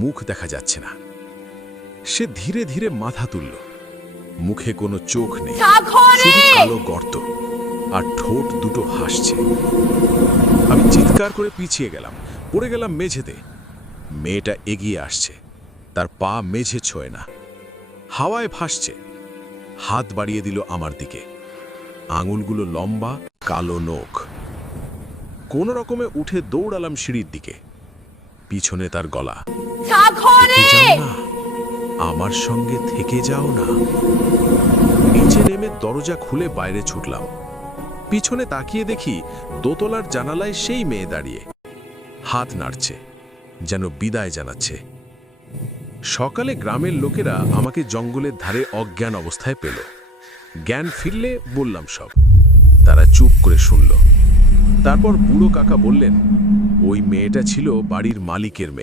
মুখ দেখা যাচ্ছে না। সে ধীরে ধীরে মাথা তুলল। মুখে কোনো চোখ নেই, শুধু কালো গর্ত, আর ঠোঁট দুটো হাসছে। আমি চিৎকার করে পিছিয়ে গেলাম, পড়ে গেলাম মেঝেতে। মেয়েটা এগিয়ে আসছে, তার পা মেঝে ছোঁয় না, হাওয়ায় ভাসছে। হাত বাড়িয়ে দিল আমার দিকে, আঙুলগুলো লম্বা, কালো নখ। কোন রকমে উঠে দৌড়ালাম সিঁড়ির দিকে। পিছনে তার গলা, থেকে যাও না, আমার সঙ্গে থেকে যাও না। নিচে নেমে দরজা খুলে বাইরে ছুটলাম। পিছনে তাকিয়ে দেখি দোতলার জানালায় সেই মেয়ে দাঁড়িয়ে, হাত নাড়ছে, যেন বিদায় জানাচ্ছে। সকালে গ্রামের লোকেরা আমাকে জঙ্গলের ধারে অজ্ঞান অবস্থায় পেল। জ্ঞান ফিরলে বললাম সব। তারা চুপ করে শুনল। তারপর বুড়ো কাকা বললেন, ওই মেয়েটা ছিল বাড়ির মালিকের মেয়ে।